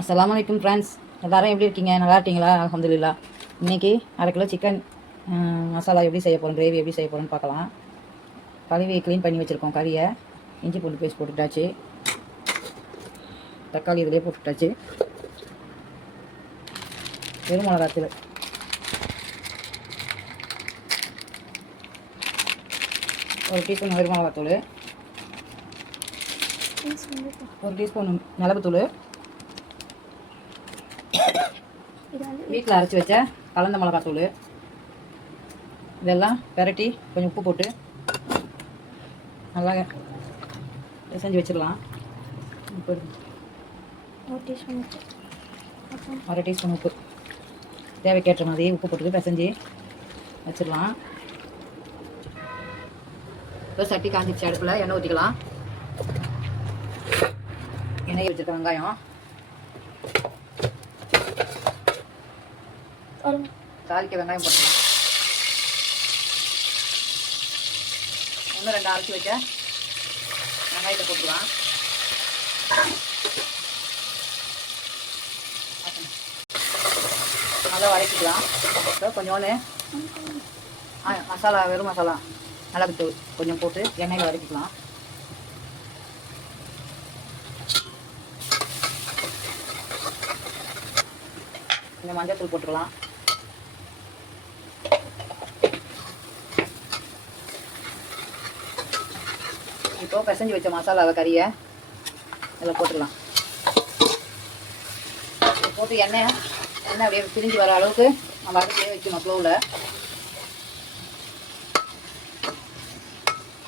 அஸ்ஸலாமு அலைக்கும் ஃப்ரெண்ட்ஸ், எல்லோரும் எப்படி இருக்கீங்க? நல்லா இருக்கீங்களா? அல்ஹம்துலில்லாஹ். இன்றைக்கி அரை கிலோ சிக்கன் மசாலா எப்படி செய்ய போகிறோம், கிரேவி எப்படி செய்ய போகிறோன்னு பார்க்கலாம். கழுவி க்ளீன் பண்ணி வச்சுருக்கோம் கறியை. இஞ்சி பூண்டு பேஸ்ட் போட்டுட்டாச்சு, தக்காளி இதிலே போட்டுட்டாச்சு, வெறும் மிளகாத்தூள், ஒரு டீஸ்பூன் வெறும் மிளகாத்தூள், ஒரு டீஸ்பூன் மிளகுத்தூள், வீட்டில் அரைச்சி வச்ச கலந்த மிளகாத்தூள், இதெல்லாம் பெரட்டி கொஞ்சம் உப்பு போட்டு நல்லா செஞ்சு வச்சிடலாம். அரை டீஸ்பூன் உப்பு, தேவைக்கேற்ற மாதிரி உப்பு போட்டு பிசைஞ்சு வச்சிடலாம். இப்போ சட்டி காஞ்சிச்சு, அடுப்பில் எண்ணெய் ஊற்றிக்கலாம். எண்ணெய் வச்சுருக்க வெங்காயம், தாளிக்க வெங்காயம் போட்டுக்கலாம். ஒன்று ரெண்டு அரைச்சி வச்ச வெங்காயத்தை போட்டுக்கலாம். நல்லா வதக்கிக்கலாம். கொஞ்சோண்டு மசாலா, வெறும் மசாலா மிளகுத்தூள் கொஞ்சம் போட்டு எண்ணெயில் வதக்கிக்கலாம். கொஞ்சம் மஞ்சள் தூள் போட்டுக்கலாம். இப்போ பிசைஞ்சு வச்ச மசாலாவை கறியை இதில் போட்டுக்கலாம். போட்டு எண்ணெய் அப்படியே பிரிஞ்சு வர அளவுக்கு நம்ம அடுப்பிலே வைக்கணும். ஸ்லோவில்.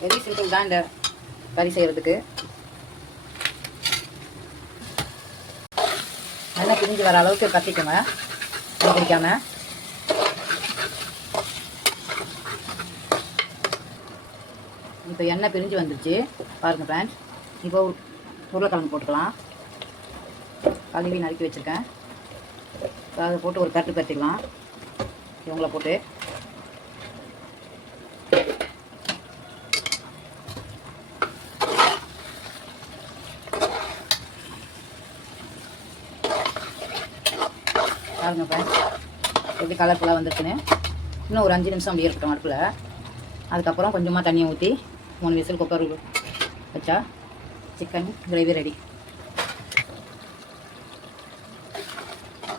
வெரி சிம்பிள் தான் இந்த கறி செய்கிறதுக்கு. எண்ணெய் பிரிஞ்சு வர அளவுக்கு கத்திக்கோங்க, பிடிக்காம. இப்போ எண்ணெய் பிரிஞ்சு வந்துருச்சு பாருங்கள் ஃப்ரெண்ட்ஸ். இப்போ உருளைக்கிழங்கு போட்டுக்கலாம். கழுவி நறுக்கி வச்சுருக்கேன், அதை போட்டு ஒரு கட்டு பற்றிக்கலாம். இவங்களை போட்டு பாருங்கள் ஃப்ரெண்ட்ஸ் எப்படி கலர்ஃபுல்லாக வந்துருக்குன்னு. இன்னும் ஒரு 5 நிமிஷம் அப்படியே இருக்கட்டும் அடுப்பில். அதுக்கப்புறம் கொஞ்சமாக தண்ணியை ஊற்றி 3 விசில் குக்கர் வச்சா சிக்கன் கிரேவி ரெடி.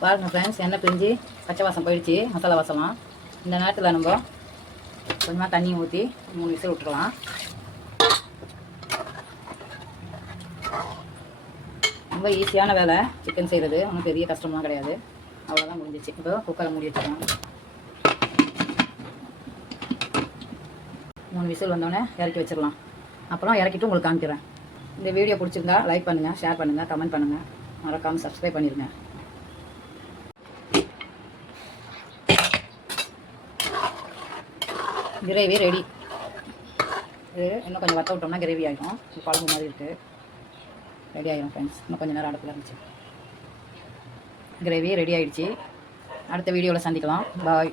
பாருங்கள் ஃப்ரெண்ட்ஸ், எண்ணெய் பிரிஞ்சு பச்சை வாசம் போயிடுச்சு, மசாலா வாசலாம். இந்த நேரத்தில் நம்ம கொஞ்சமாக தண்ணியை ஊற்றி 3 விசில் விட்டுக்கலாம். ரொம்ப ஈஸியான வேலை சிக்கன் செய்கிறது, ஒன்றும் பெரிய கஷ்டம்லாம் கிடையாது. அவ்வளோதான், முடிஞ்சிச்சு. இப்போ குக்கரை மூடி வச்சுக்கலாம். 3 விசில் வந்தோடனே இறக்கி வச்சிடலாம். அப்புறம் இறக்கிட்டு உங்களுக்கு காமிக்கிறேன். இந்த வீடியோ பிடிச்சிருந்தா லைக் பண்ணுங்கள், ஷேர் பண்ணுங்கள், கமெண்ட் பண்ணுங்கள், மறக்காமல் சப்ஸ்கிரைப் பண்ணிடுங்க. Gravy ready. இது இன்னும் கொஞ்சம் வத்த விட்டோம்னா கிரேவி ஆகிடும். குழம்பு மாதிரி இருக்குது, ரெடி ஆகிடும் ஃப்ரெண்ட்ஸ். இன்னும் கொஞ்சம் நேரம் அடுப்பில் இருந்துச்சு. கிரேவி ரெடி ஆகிடுச்சு. அடுத்த வீடியோவில் சந்திக்கலாம். பாய்.